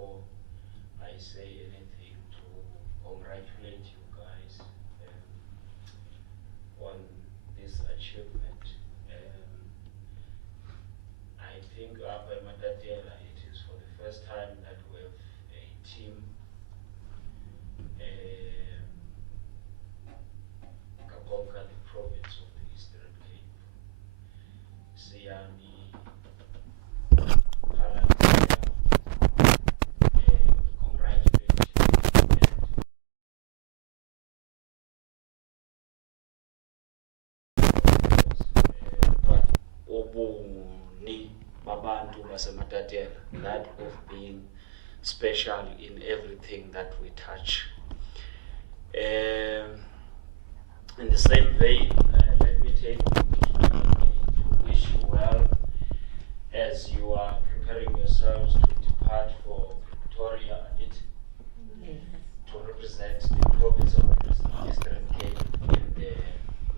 before I say anything, to congratulate you guys on this achievement. I think up at Matatiele it is for the first time that we have a team conquer the province of the Eastern Cape. Siyani Matatiele, that of being special in everything that we touch. In the same vein, let me take the opportunity to wish you well as you are preparing yourselves to depart for Victoria and it to represent the province of the Eastern Cape in the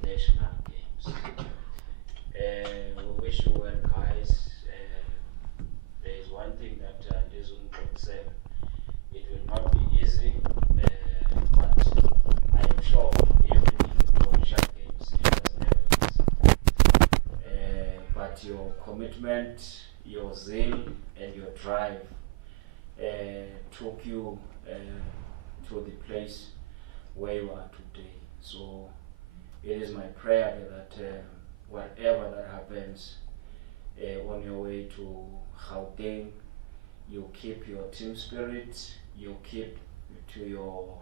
national games. We wish you well, guys. There is one thing that Jason could say: it will not be easy, but I am sure even in the provincial games it was never easy. But your commitment, your zeal, and your drive took you to the place where you are today. So it is my prayer that whatever that happens on your way to Gauteng, you keep your team spirit, you keep to your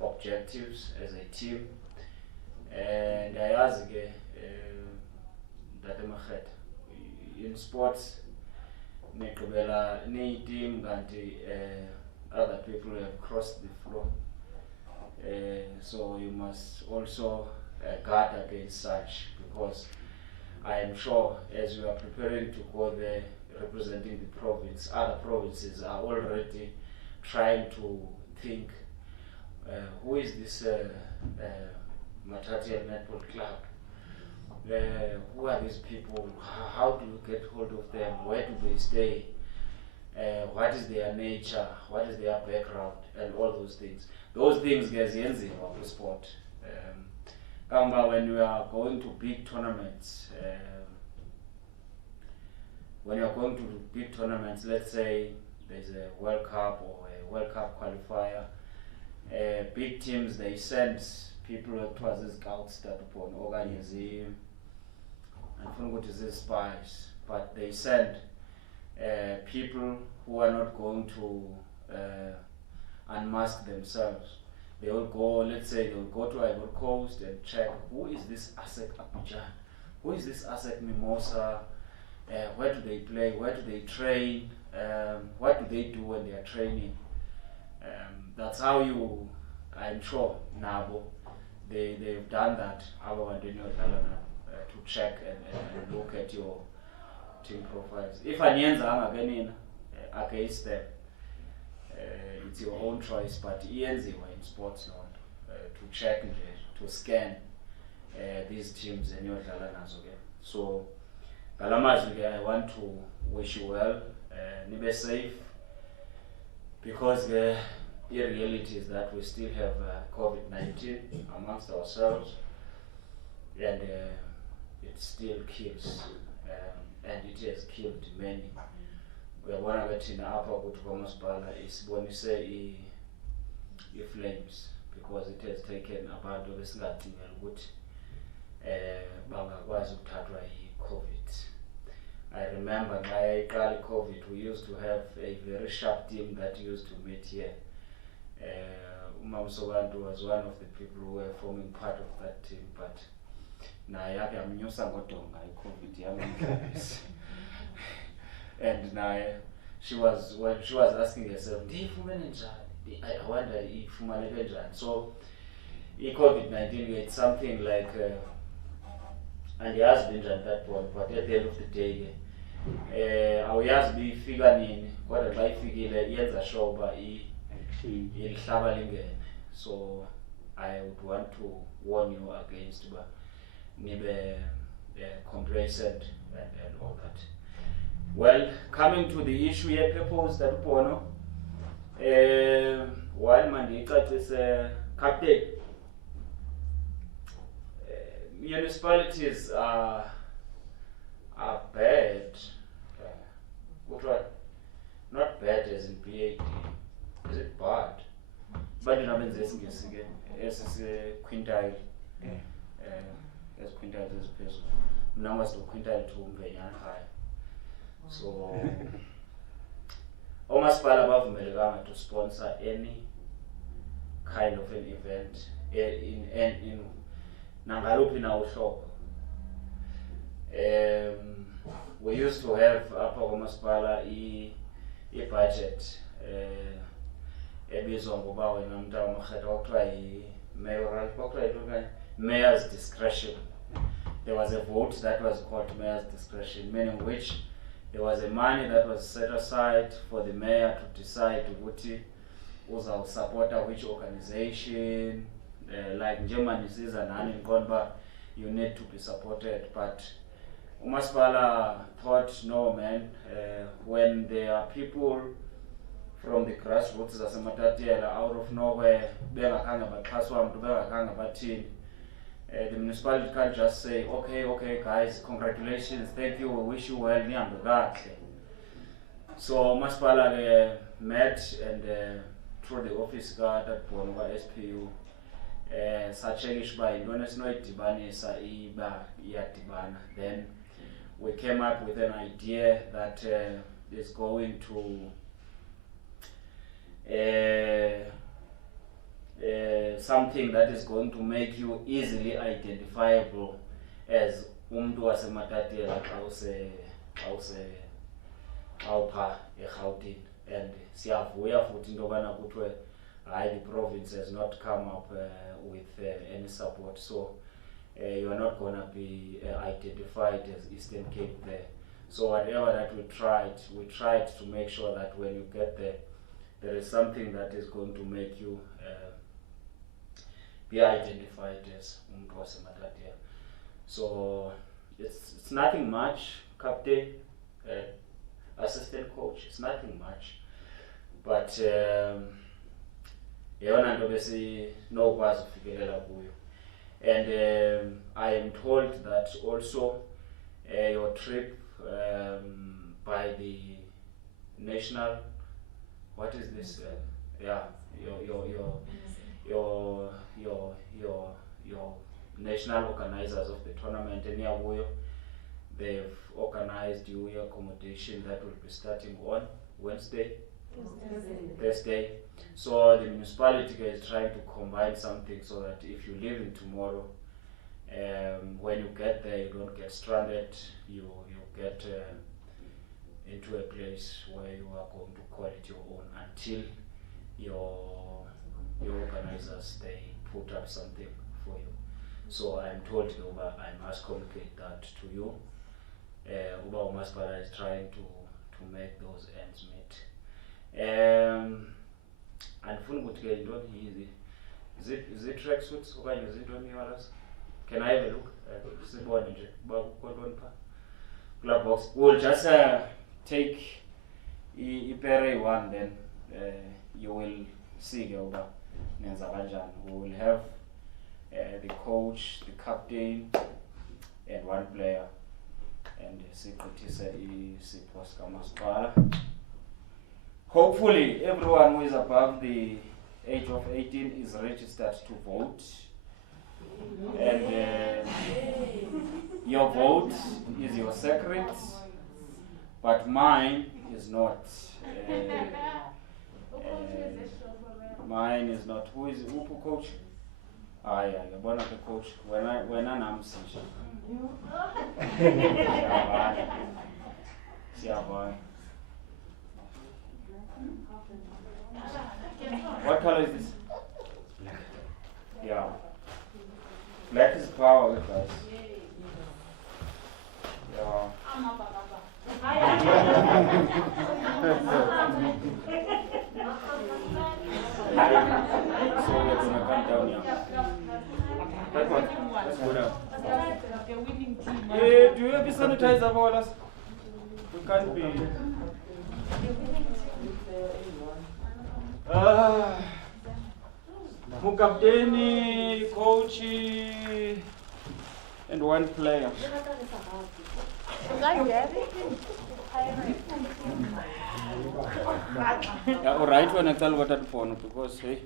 objectives as a team. And I ask that in sports, any team and other people have crossed the floor. So you must also guard against such, because I am sure as you are preparing to go there representing the province, other provinces are already trying to think, who is this Matat Netball Club? Who are these people? How do you get hold of them? Where do they stay? What is their nature? What is their background? And all those things. Those things get in the sport. When you are going to big tournaments, let's say there's a World Cup or a World Cup qualifier, big teams, they send people towards the scouts that upon organizing and go to the spies, but they send people who are not going to unmask themselves. They will go, let's say they will go to Ivory Coast and check who is this Asset Abidjan, who is this Asset Mimosa, where do they play, where do they train, what do they do when they are training. That's how you, I'm sure, Nabo, they've done that, to check and look at your team profiles. If Anyenza against them, it's your own choice, but ENZ were in sports now to check, to scan these teams and your Dalanas. So, Galamas, I want to wish you well, be safe, because the reality is that we still have COVID-19 amongst ourselves, and it still kills, and it has killed many. Uyabona ke thina apha kuthi kwamasipala isibonise i-flames, because it has taken abantu besingadingela ukuthi bangakwazi ukuthathwa yi-COVID. I remember xa yayiqala i-COVID, we used to have a very sharp team that used to meet here. Umamsobantu was one of the people who were forming part of that team, but naye yamnyusa ngodonga i-COVID yamnyusa. And now she was asking herself, I wonder if so COVID-19, it's something like, and he has been at that point, but at the end of the day, I has been figuring what a life figure show by so I would want to warn you against maybe complacent and all that. Well, coming to the issue here, purpose that Pono, While Mandika is captain, municipalities are bad. What one? Not bad as in BAD. Is it bad? But you know, this is a quintile. As quintile as a person. Now was the quintile to Mvenyan High. So, Omasipala bavumelekanga to sponsor any kind of an event in nangaluphi na uhlobo. We used to have apha kwamasipala i-budget ebizwa ngoba wena mntu wamarhetha kwakuthiwa mayor's discretion. There was a vote that was called mayor's discretion, meaning which there was a money that was set aside for the mayor to decide ukuthi uzawusupporta which organization, like Germany says nani ngiqonda you need to be supported, but umasipala thought no man, when there are people from the grassroots zasematatiele out of nowhere bengakhange baxhaswa mntu bengakhange bathini, the municipality can't just say okay guys, congratulations, thank you, we wish you well, nihambe kahle. So umasipala met and through the office kaTatbholo ka-SPU satshekisha uba yintoni esinoyidibanisa iba iyadibana. Then we came up with an idea that is going to something that is going to make you easily identifiable as umuntu waseMatatiele awupha eGauteng. And siyavuya futhi into yobana kuthiwe hayi, the province has not come up with any support, so you are not going to be identified as Eastern Cape there. So whatever that we tried to make sure that when you get there, there is something that is going to make you be identified as umuntu waseMatatiele. So it's nothing much, captain, assistant coach, it's nothing much, but yeyona nto besinokwazi ukufikelela kuyo. And I am told that also your trip by the national, what is this? Your national organizers of the tournament in Yabuyo, they've organized you accommodation that will be starting on Thursday. So the municipality is trying to combine something so that if you leave in tomorrow, when you get there, you don't get stranded. You get into a place where you are going to call it your own until your organizers, they put up something for you. So I'm told I must communicate that to you. Uba umasipala is trying to make those ends meet. Andifuna ukuthi ke yintoni is it Tracksuits okanye is it Omiwalas? Can I have a look? Sibone nje uba kukho ntoni pha kulaa box. We'll just take ipere one, then you will see ke uba nenza kanjani. We will have the coach, the captain, and one player, and sigqithise isipho sikamasipala. Hopefully everyone who is above the age of 18 is registered to vote, and your vote is your secret, but mine is not. Mine is not. Who is Upu coach? Yabona the coach. When I'm sick. Siyabona. What color is this? Black. Yeah. Black is power with us. Yeah. So we're gonna come down here. That one. Let's go down. The winning team. Do you have a sanitizer for us? We can't be. captain, coach, and one player. Yeah, alright when I tell what that phone because hey,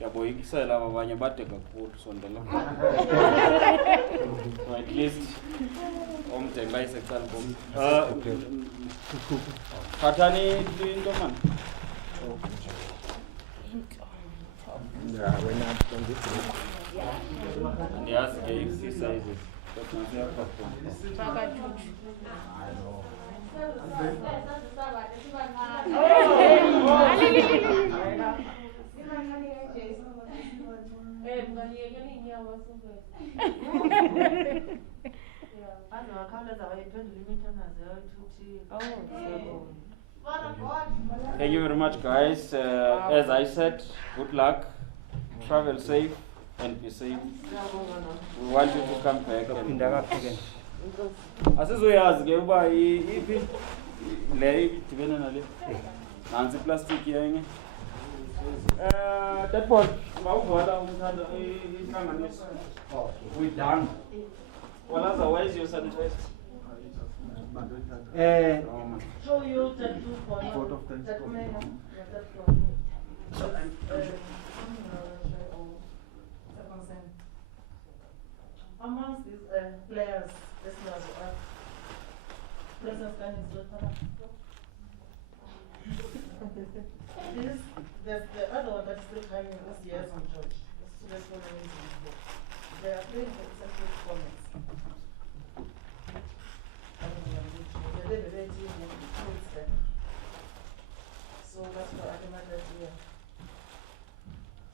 yeah boy, kisela abanye bade kakhulu sondela. At least umdenga iseqala bom. Phathani into man. Yeah, when I'm from this. Yes, exercises. But not here for Thank you very much, guys. As I said, good luck, travel safe, and be safe. We want you to come back. Asizoyazi ke uba iphi le idibene nale nansi plastic yenye that ball mawuvala umthanda ihlanganiso we done well otherwise you sanitize so you just do for amongst these players, this was President this, there's the other one that's still coming this year on church. They are playing for separate formats. So that's what I demand that year.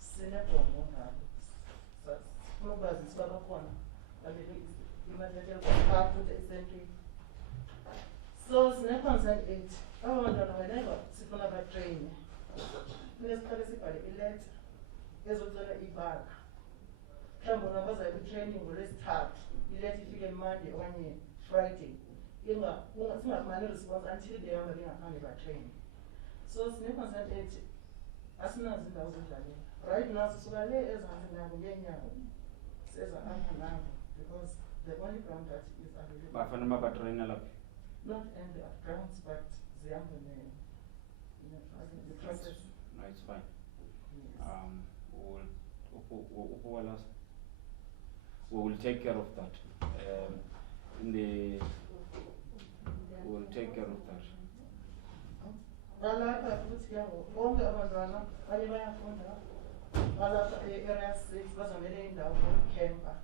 Senator so concern 8. I wonder whenever sifuna abatrain. Kunesikhathi sibhale iletter ezocela ibanga. Mhlawumbe ungabaza ku-training ngolwesithathu. Iletter ifike Monday okanye Friday. Singamane response until they are bengaphandle ba-train. So concern 8 asinazo indawo zodlalela. Right now sisuka le ezansi nabo ngenyawo. Seza apha nabo because the only ground that is available. bafana mabatrainer lapha Not in the grounds, but the process. no it's fine Yes. we will take care of that we will take care of that Balapha futhi yabo bonke abantwana baye bayafunda balapha e-area 6 bazamele indawo camper.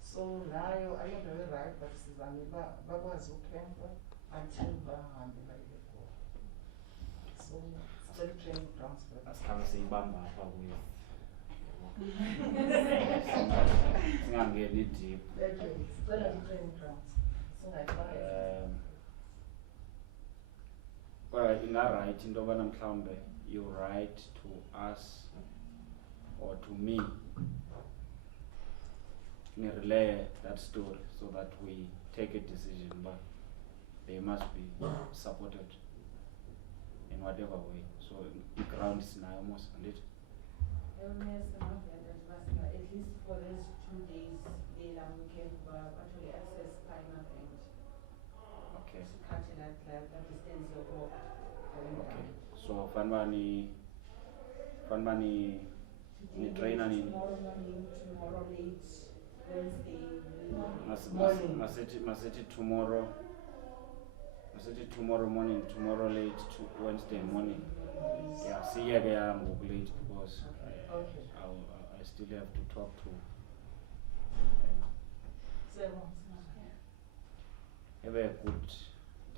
So nayo ayindawo right but sizame bakwazi ucamper until bahambe baye khona. So still training grounds for us. asikhambe siyibamba apha kuyo singangeni deep Okay, still training grounds. Singayifaka. But inga-right into yobana mhlawumbe you write to us or to me relay that story so that we take a decision, but they must be supported in whatever way. So the ground is now almost on it. At least for those 2 days, they can actually access time and Okay. cut that distance of Okay. So Fanmani ni trainer ni tomorrow morning, tomorrow late, Wednesday Maseti tomorrow morning, tomorrow late, Wednesday morning. Yeah, see I'm late because Okay. I still have to talk to. Have a good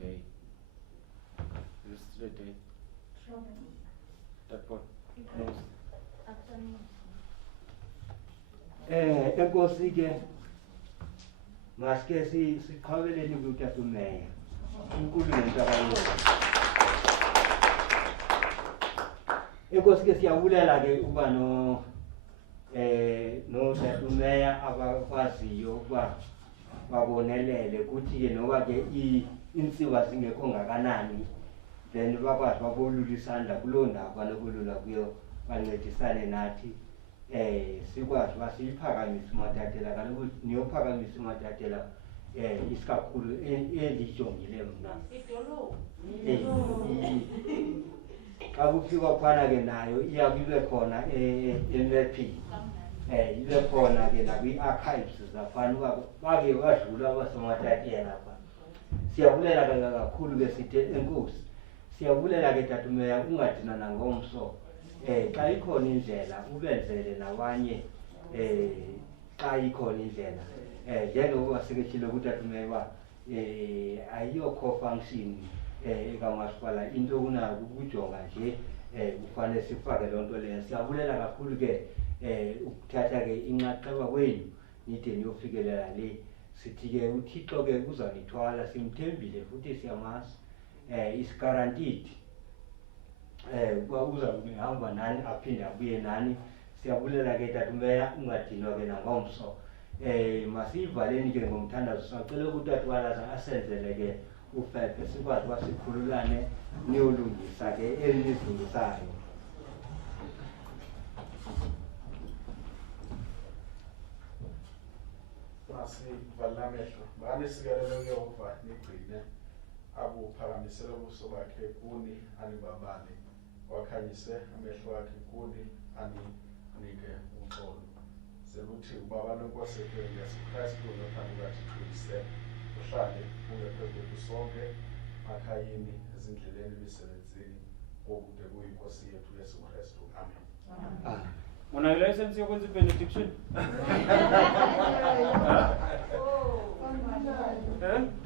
day. This is the day. That what? Enkosi ke maske siqhaweleni ukutya kumeya inkulu lento abayenza enkosi ke siyabulela ke uba no umeya abakwaziyo ukuba babonelele kuthi ke noba ke insiwa zingekho ngakanani then bakwazi babolula isandla kuloo ndawo banokulula kuyo bancedisane nathi sikwazi basiphakamise Matatele kaloku niyophakamisa Matatele isikakhulu elijongile mna xa kufikwa phana ke nayo iyakube khona emephini ibe khona ke nakwi-archives zafana bake badlula abaseMatatele apha siyabulela ke kakhulu ke sithe enkosi siyabulela ke tatumeya ungadinana ngomso xa ikhona indlela ubenzele nabanye xa ikhona indlela njengoba sekethile ukuthi atumeya ayiyokho function ekamasipala into kunayo ukujonga nje kufanele sifake loo nto leyo siyabulela kakhulu ke ukuthatha ke inxaxheba kwenu nide niyofikelela le sithi ke uThixo ke uzanithwala simthembile futhi siyamazi is guaranteed uzahamba nani aphinde abuye nani siyabulela ke tatumeya ungadinwa ke nangomso masiyivaleni ke ngomthandazo sacela ukuthi atwalaza asenzele ke ufefe sikwazi wasikhululane niyolungisa ke elizungisayo masivala amehlo ngani sikelele kuyehova nigcine abuphakamisele ubuso bakhe kuni anibabale wakhanyise amehlo akhe kuni anike uxolo seluthi ubaba lenkosi yethu yesu Kristu nophambi kukaThixo uyise uhlale ungephezu kwethu sonke makhayini ezindleleni emisebenzini okude kuyinkosi yethu yesu Kristu amen. Una license yokwenza benediction?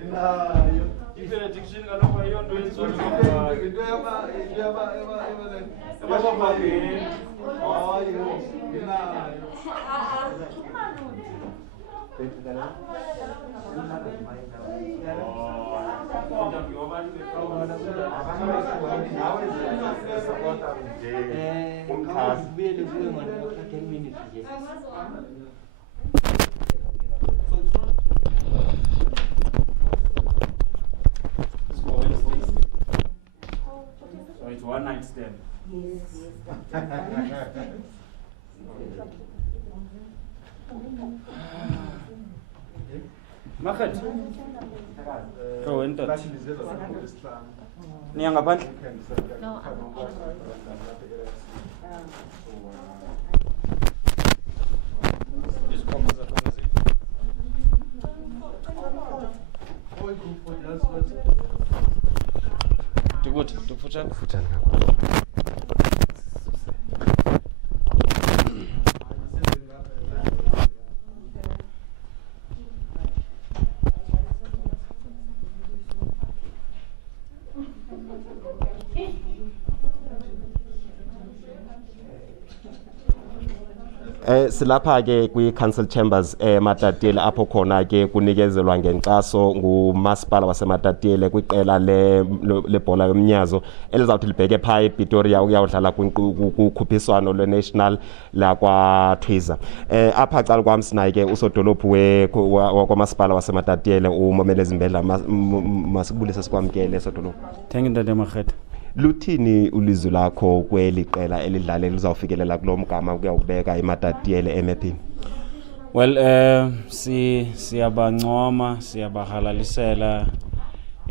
Inayo. Benediction kaloku ayonto So it's one night stand. Makat. Oh, ento. Ni ngaphandle? No. Dikuthi tufutshane silapha ke kwi-council chambers Matatiele apho khona ke kunikezelwa ngenkxaso ngumasipala waseMatatiele kwiqela lebhola yomnyazo elizawuthi libheke phaa ePretoria ukuyawudlala kukhuphiswano lwe-national lakwaTwiza. Apha cala kwam sinaye ke usodolophu wakwamasipala waseMatatiele uMomelezi Mbedla. Masikubulise sikwamkele sodolophu. Thank you Ntate Makgetha. Luthini ulizwi lakho kweli qela elidlale lizawufikelela kulo mgama ukuyawubeka iMatatiele emephini? Well, siyabancoma, siyabahalalisela,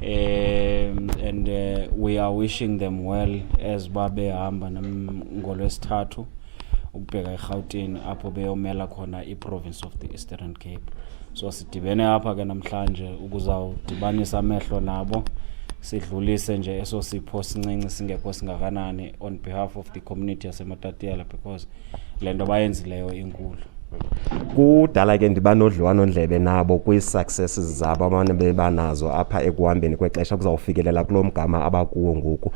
and we are wishing them well as babehamba ngolwesithathu ukubheka eGauteng apho beyomela khona iprovince of the Eastern Cape. So sidibene apha ke namhlanje ukuzawudibanisa amehlo nabo sidlulise nje eso sipho sincinci singekho singakanani on behalf of the community yaseMatatiele because lento bayenzileyo inkulu. Kudala ke ndiba nodliwano ndlebe nabo kwi-successes zabo abane bebanazo apha ekuhambeni kwexesha kuzawufikelela kulo mgama abakuwo ngoku.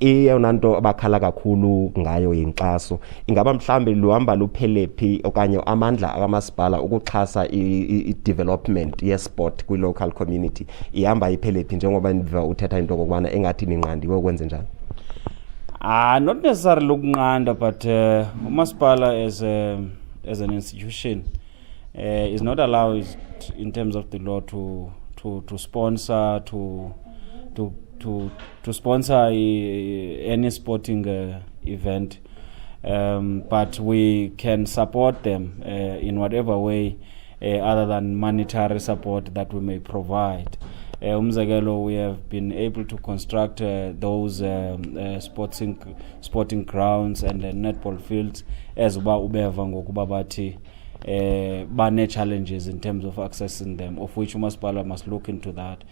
Iyona nto abakhala kakhulu ngayo yinkxaso. Ingaba mhlambe luhamba luphele phi okanye amandla akamasipala ukuxhasa i-development ye-sport kwi-local community ihamba iphele phi njengoba ndiva uthetha into kokubana engathi ninqandiwe ukwenze njani? Not necessarily ukunqanda, but umasipala as an institution is not allowed in terms of the law to sponsor to sponsor any sporting event but we can support them in whatever way other than monetary support that we may provide. Umzekelo, we have been able to construct those sporting grounds and netball fields as uba ubeva ngokuba bathi bane challenges in terms of accessing them, of which umasipala must look into that.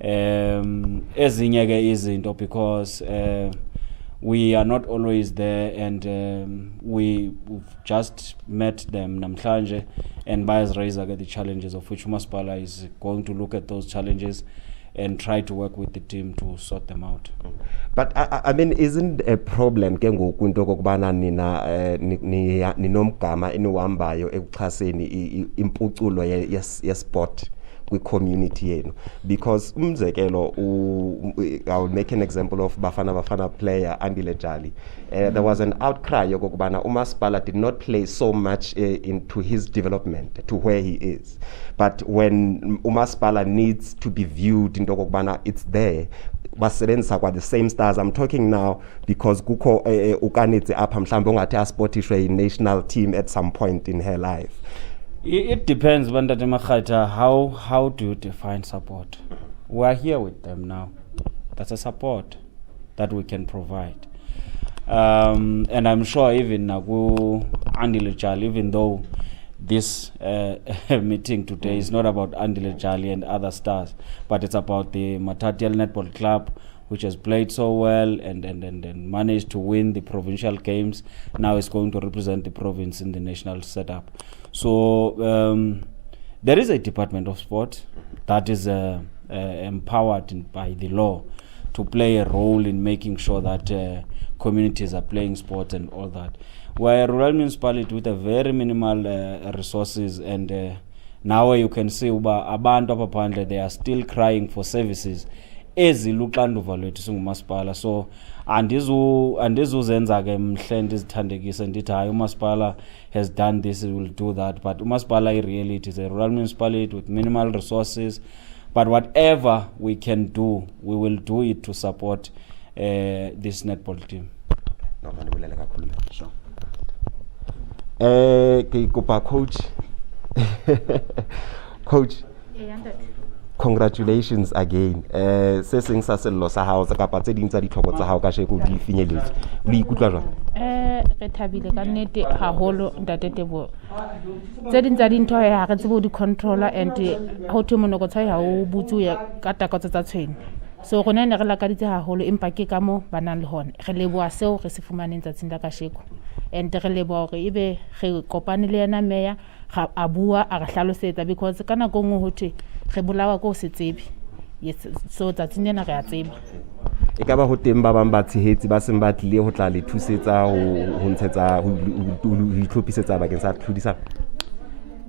Ezinye ke izinto, because we are not always there, and we've just met them namhlanje, and Bayas Razor get the challenges, of which Umasipala is going to look at those challenges and try to work with the team to sort them out. But I mean, isn't a problem ke ngoku into kokubana nina ninomgama enihambayo ekuxhaseni impuculo yesport kwi-community yenu? Because umzekelo, I'll make an example of Bafana player Andile Jali. There was an outcry yokokubana umasipala did not play so much into his development to where he is. But when umasipala needs to be viewed into kokubana it's there, basebenzisa kwa the same stars. I'm talking now because kukho ukanitse apha mhlawumbe ongathi asportishwe national team at some point in her life. It depends, Bandate Makhaita, how do you define support? We are here with them now. That's a support that we can provide. And I'm sure even Nagu Andile Jali, even though this meeting today is not about Andile Jali and other stars, but it's about the Matatiele Netball Club, which has played so well and managed to win the provincial games. Now it's going to represent the province in the national setup. So there is a Department of Sport that is empowered by the law to play a role in making sure that communities are playing sports and all that. We're a rural municipality with a very minimal resources, and now you can see abantu apha phandle, they are still crying for services eziluxanduva lwethu singumasipala. So andizuzenza ke mhle ndizithandekise ndithi hayi umasipala has done this, he will do that. But umasipala really, it is a rural municipality with minimal resources, but whatever we can do, we will do it to support this netball team. Sure. Coach. Coach, congratulations again. Se seng sa sello sa hao tsa kapa tse ding tsa ditlhoko tsa hao ka sheko di finyeletse. O ikutlwa jwang? Re thabile ka nnete haholo ntate Tebo. Tse ding tsa dintho ha re tsebo di controller, and ho thwe monoko tsai ha o butsu ya ka takatso tsa tshwene. So rona ne re lakaditse haholo, empa ke ka mo banang le hona re leboa seo re se fumaneng tsatsing la kasheko, and re leboa hore ebe re kopane le yena meya ga a bua a re hlalosetsa, because kana go ngo hothwe re bolawa go se tsebe. Yes, so tsatsing lena re a tseba. E ka ba ho teng ba bang ba tshehetsi ba seng ba tlile ho tla le thusetsa ho ntshetsa ho itlhophisetsa bakeng sa tlhodisano?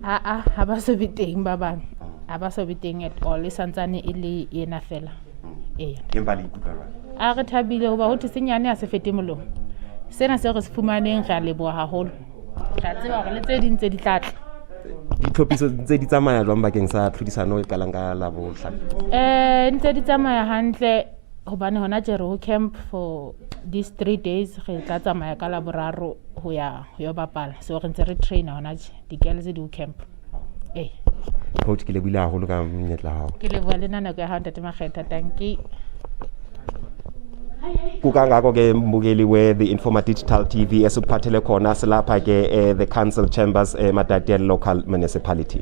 Ha ba so biteng ba bang, ha ba so biteng at all, e santsane e le ena fela. Empa le ikutlwa jwang? Re thabile hoba ho thwe senyane a se fete molomo. Sena se re se fumaneng re a leboha haholo. Re a tseba hore le tse ding tse di tlatla. Ditlhophiso tse di tsamaya jwang bakeng sa tlhodisano e qalang ka la bohlano? Ntse di tsamaya hantle hobane hona jere ho camp for these 3 days. Re tla tsamaya ka Laboraro ho ya bapala, so re ntse re train hona je di girls di ho camp. Coach, ke lebohile haholo ka monyetla hao. Ke leboha le nna ka ha ntate Makgetha, thank you. Kukangako ke mbukeli we-The Informa Digital TV esiphathele khona silapha ke the council chambers Matatiele local municipality.